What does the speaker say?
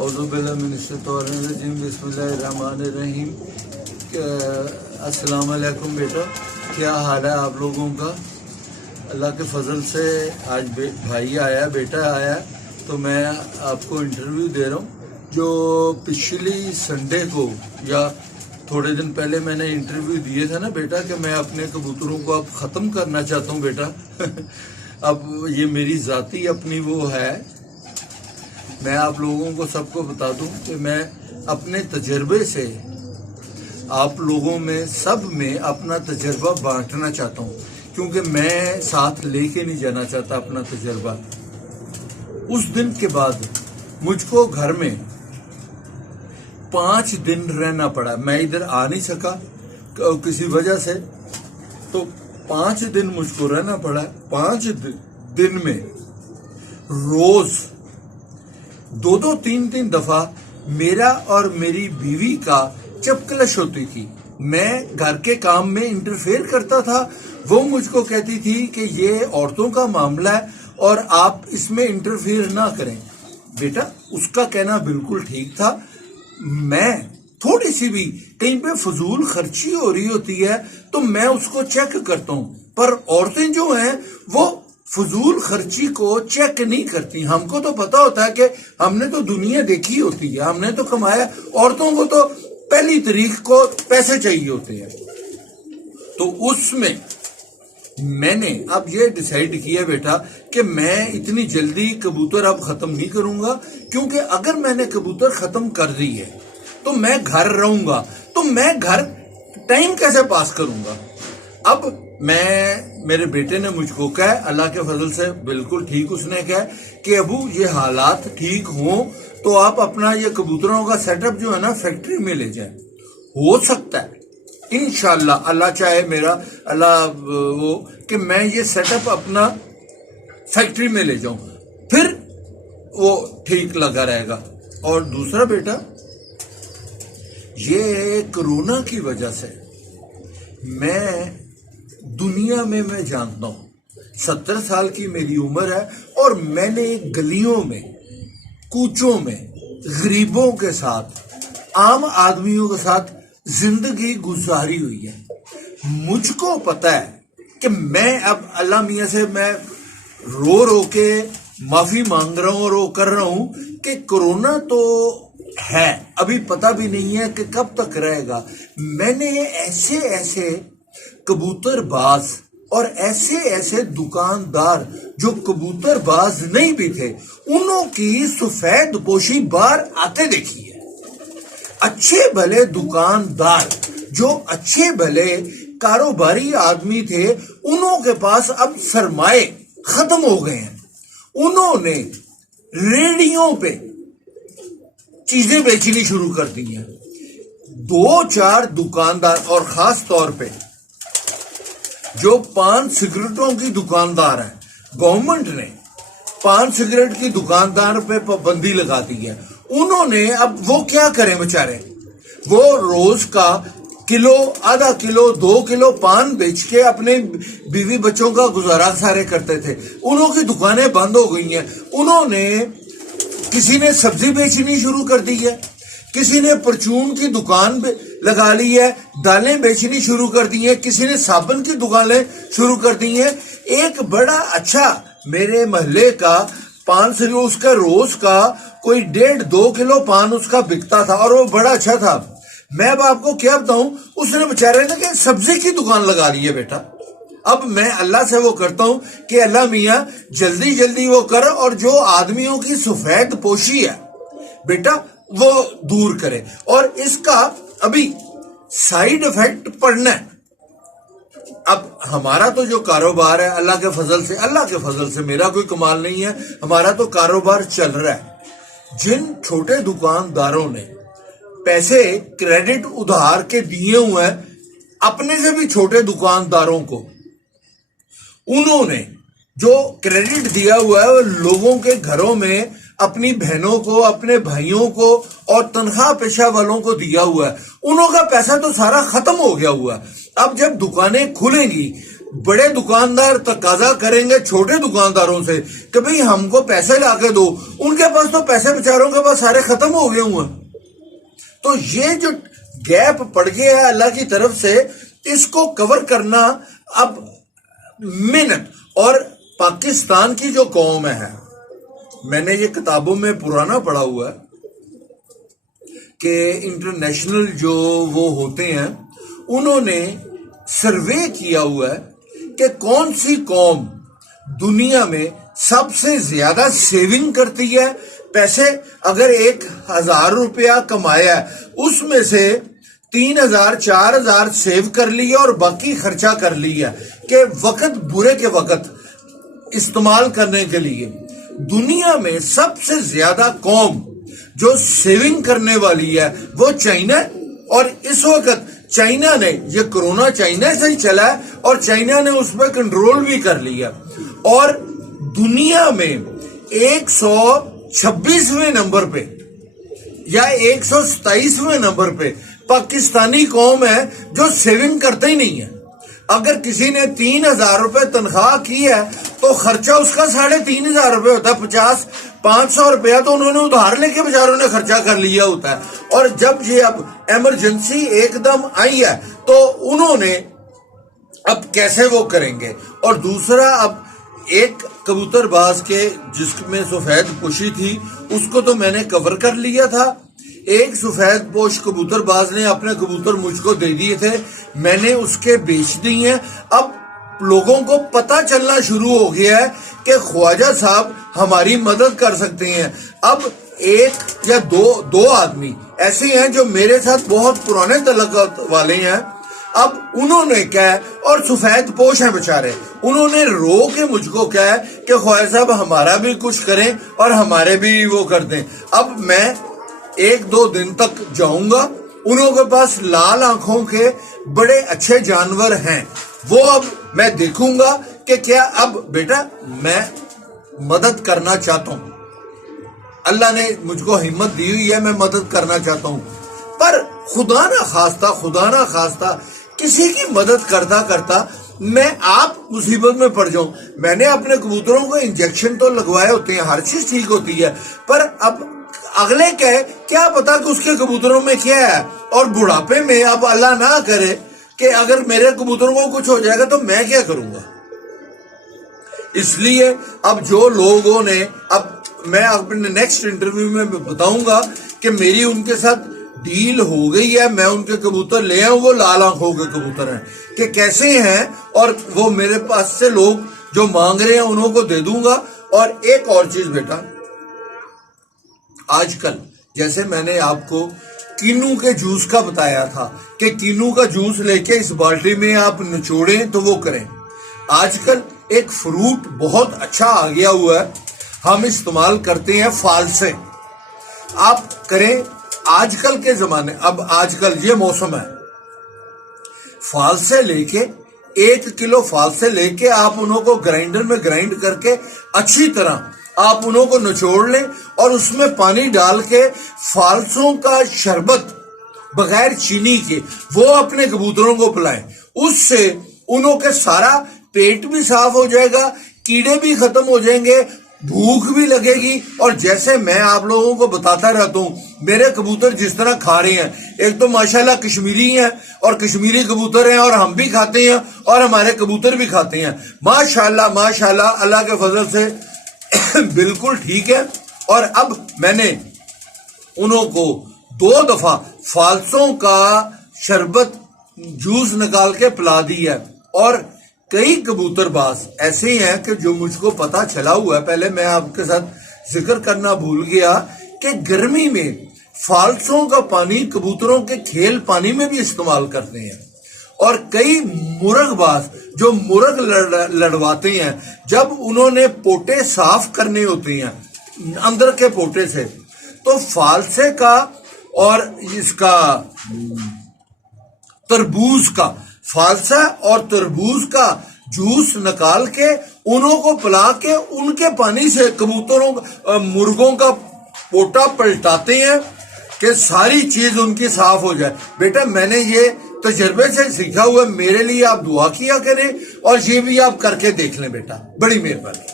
औज़ुबिल्लाहिमिनश्शैतानिर्रजीम बिस्मिल्लाहिर्रहमानिर्रहीम। अस्सलाम वालेकुम बेटा, क्या हाल है आप लोगों का? अल्लाह के फजल से आज भाई आया, बेटा आया, तो मैं आपको इंटरव्यू दे रहा हूँ। जो पिछली संडे को या थोड़े दिन पहले मैंने इंटरव्यू दिए थे ना बेटा कि मैं अपने कबूतरों को अब ख़त्म करना चाहता हूँ बेटा। अब ये मेरी ज़ाती अपनी वो है। मैं आप लोगों को सबको बता दूं कि मैं अपने तजर्बे से आप लोगों में सब में अपना तजर्बा बांटना चाहता हूं, क्योंकि मैं साथ लेके नहीं जाना चाहता अपना तजर्बा। उस दिन के बाद मुझको घर में 5 दिन रहना पड़ा। मैं इधर आ नहीं सका किसी वजह से, तो 5 दिन मुझको रहना पड़ा। 5 दिन में रोज 2-2, 3-3 दफा मेरा और मेरी बीवी का चपकलश होती थी। मैं घर के काम में इंटरफेयर करता था, वो मुझको कहती थी कि ये औरतों का मामला है और आप इसमें इंटरफेयर ना करें। बेटा, उसका कहना बिल्कुल ठीक था। मैं थोड़ी सी भी कहीं पे फजूल खर्ची हो रही होती है तो मैं उसको चेक करता हूं, पर औरतें जो हैं वो फजूल खर्ची को चेक नहीं करती। हमको तो पता होता है कि हमने तो दुनिया देखी होती है, हमने तो कमाया। औरतों को तो पहली तारीख को पैसे चाहिए होते हैं। तो उसमें मैंने अब ये डिसाइड किया बेटा कि मैं इतनी जल्दी कबूतर अब खत्म नहीं करूंगा, क्योंकि अगर मैंने कबूतर खत्म कर दी है तो मैं घर रहूंगा, तो मैं घर टाइम कैसे पास करूंगा। अब मेरे बेटे ने मुझको कहा, अल्लाह के फजल से बिल्कुल ठीक उसने कहा कि अबू ये हालात ठीक हों तो आप अपना ये कबूतरों का सेटअप जो है ना फैक्ट्री में ले जाए। हो सकता है इंशाल्लाह, अल्लाह चाहे मेरा अल्लाह वो कि मैं ये सेटअप अपना फैक्ट्री में ले जाऊं, फिर वो ठीक लगा रहेगा। और दूसरा बेटा, ये कोरोना की वजह से मैं दुनिया में मैं जानता हूं 70 साल की मेरी उम्र है और मैंने गलियों में, कूचों में, गरीबों के साथ, आम आदमियों के साथ जिंदगी गुजारी हुई है। मुझको पता है कि मैं अब अल्लाह मियां से मैं रो रो के माफी मांग रहा हूं और वो कर रहा हूं कि कोरोना तो है, अभी पता भी नहीं है कि कब तक रहेगा। मैंने ऐसे ऐसे कबूतरबाज और ऐसे ऐसे दुकानदार जो कबूतरबाज नहीं भी थे, उन्हों की सफेद पोशी बाहर आते देखी है। अच्छे भले दुकानदार जो अच्छे भले कारोबारी आदमी थे, उन्हों के पास अब सरमाए खत्म हो गए हैं। उन्होंने रेडियो पे चीजें बेचनी शुरू कर दी हैं। 2-4 दुकानदार और खास तौर पे जो पान सिगरेटों की दुकानदार हैं, गवर्नमेंट ने पान सिगरेट की दुकानदार पे पाबंदी लगा दी है। उन्होंने अब वो क्या करें बेचारे, वो रोज का किलो, आधा किलो, 2 किलो पान बेच के अपने बीवी बच्चों का गुजारा सारे करते थे। उन्हों की दुकानें बंद हो गई हैं। उन्होंने किसी ने सब्जी बेचनी शुरू कर दी है, किसी ने परचून की दुकान लगा ली है, दालें बेचनी शुरू कर दी है, किसी ने साबुन की दुकानें शुरू कर दी हैं। एक बड़ा अच्छा मेरे महल्ले का 5 किलो उसका रोज का कोई 1.5-2 किलो पान उसका बिकता था और वो बड़ा अच्छा था। मैं अब आपको क्या बताऊं, उसने बेचारे ने कि सब्जी की दुकान लगा ली है बेटा। अब मैं अल्लाह से वो करता हूं कि अल्लाह मियां जल्दी जल्दी वो कर और जो आदमियों की सफेद पोशी है बेटा वो दूर करे। और इसका अभी साइड इफेक्ट पड़ना है। अब हमारा तो जो कारोबार है अल्लाह के फजल से मेरा कोई कमाल नहीं है, हमारा तो कारोबार चल रहा है। जिन छोटे दुकानदारों ने पैसे क्रेडिट उधार के दिए हुए हैं अपने से भी छोटे दुकानदारों को, उन्होंने जो क्रेडिट दिया हुआ है वो लोगों के घरों में अपनी बहनों को, अपने भाइयों को और तनख्वाह पेशा वालों को दिया हुआ है, उन्हों का पैसा तो सारा खत्म हो गया हुआ है। अब जब दुकानें खुलेंगी बड़े दुकानदार तकाजा करेंगे छोटे दुकानदारों से कि भाई हमको पैसे ला के दो, उनके पास तो पैसे बेचारों के पास सारे खत्म हो गए हुए। तो ये जो गैप पड़ गया है अल्लाह की तरफ से, इसको कवर करना अब मेहनत। और पाकिस्तान की जो कौम है, मैंने ये किताबों में पुराना पढ़ा हुआ है कि इंटरनेशनल जो वो होते हैं उन्होंने सर्वे किया हुआ है कि कौन सी कौम दुनिया में सबसे ज्यादा सेविंग करती है। पैसे अगर 1,000 रुपया कमाया है, उसमें से 3,000 4,000 सेव कर लिया और बाकी खर्चा कर लिया कि वक्त बुरे के वक्त इस्तेमाल करने के लिए। दुनिया में सबसे ज्यादा कौम जो सेविंग करने वाली है वो चाइना है। और इस वक्त चाइना ने, ये कोरोना चाइना से ही चला है और चाइना ने उस पर कंट्रोल भी कर लिया। और दुनिया में 126वें नंबर पे या 127वें नंबर पे पाकिस्तानी कौम है जो सेविंग करते ही नहीं है। अगर किसी ने 3,000 रुपए तनख्वाह की है तो खर्चा उसका 3,500 रुपए होता है। 500 रुपया तो उन्होंने उधार लेके बेचारों ने खर्चा कर लिया होता है। और जब ये अब इमरजेंसी एकदम आई है तो उन्होंने अब कैसे वो करेंगे। और दूसरा, अब एक कबूतरबाज के जिसमें सफेद पोशी थी उसको तो मैंने कवर कर लिया था। एक सफेद पोश कबूतरबाज ने अपने कबूतर मुझको दे दिए थे, मैंने उसके बेच दिए हैं। अब लोगों को पता चलना शुरू हो गया है कि ख्वाजा साहब हमारी मदद कर सकते हैं। अब एक या दो आदमी ऐसे हैं जो मेरे साथ बहुत पुराने तल्लुकात वाले हैं। अब उन्होंने क्या है, और सफेद पोश हैं बेचारे, उन्होंने रो के मुझको क्या है कि ख्वाजा साहब हमारा भी कुछ करें और हमारे भी वो कर दें। अब मैं 1-2 दिन तक जाऊंगा, उनके पास लाल आंखों के बड़े अच्छे जानवर हैं, वो अब मैं देखूंगा कि क्या। अब बेटा मैं मदद करना चाहता हूं, अल्लाह ने मुझको हिम्मत दी हुई है, मैं मदद करना चाहता हूं। पर खुदा ना खास्ता किसी की मदद करता करता मैं आप मुसीबत में पड़ जाऊं। मैंने अपने कबूतरों को इंजेक्शन तो लगवाए होते हैं, हर चीज ठीक होती है, पर अब अगले क्या पता कि उसके कबूतरों में क्या है। और बुढ़ापे में अब अल्लाह ना करे कि अगर मेरे कबूतरों को कुछ हो जाएगा तो मैं क्या करूंगा। इसलिए अब जो लोगों ने, अब मैं अपने नेक्स्ट इंटरव्यू में बताऊंगा कि मेरी उनके साथ डील हो गई है, मैं उनके कबूतर ले आऊं, वो लाल आंखों के कबूतर हैं कि कैसे हैं, और वो मेरे पास से लोग जो मांग रहे हैं उन्हों को दे दूंगा। और एक और चीज बेटा, आजकल जैसे मैंने आपको कीनू के जूस का बताया था कि कीनू का जूस लेके इस बाल्टी में आप निचोड़ें तो वो करें। आजकल एक फ्रूट बहुत अच्छा आ गया हुआ है, हम इस्तेमाल करते हैं फालसे। आप करें आजकल के जमाने, अब आजकल ये मौसम है, फालसे लेके 1 किलो फालसे लेके आप उनको ग्राइंडर में ग्राइंड करके अच्छी तरह आप उनको निचोड़ लें और उसमें पानी डाल के फालसों का शरबत बगैर चीनी के वो अपने कबूतरों को पिलाएं। उससे उन्हों के सारा पेट भी साफ हो जाएगा, कीड़े भी खत्म हो जाएंगे, भूख भी लगेगी। और जैसे मैं आप लोगों को बताता रहता हूं, मेरे कबूतर जिस तरह खा रहे हैं, एक तो माशाल्लाह कश्मीरी हैं और कश्मीरी कबूतर हैं और हम भी खाते हैं और हमारे कबूतर भी खाते हैं, माशाल्लाह अल्लाह के फजल से बिल्कुल ठीक है। और अब मैंने उन्हों को 2 दफा फालसों का शरबत जूस निकाल के पिला दिया। और कई कबूतरबाज ऐसे हैं कि जो मुझको पता चला हुआ है, पहले मैं आपके साथ जिक्र करना भूल गया कि गर्मी में फालसों का पानी कबूतरों के खेल पानी में भी इस्तेमाल करते हैं। और कई मुर्गबाज जो मुर्ग लड़वाते हैं, जब उन्होंने पोटे साफ करने होते हैं अंदर के पोटे से, तो फालसे का और इसका तरबूज का, फालसा और तरबूज का जूस निकाल के उन्हों को पिला के उनके पानी से कबूतरों मुर्गों का पोटा पलटाते हैं कि सारी चीज उनकी साफ हो जाए। बेटा मैंने ये تجربے سے سیکھا ہوا، میرے لیے آپ دعا کیا کریں اور یہ بھی آپ کر کے دیکھ لیں بیٹا، بڑی مہربانی.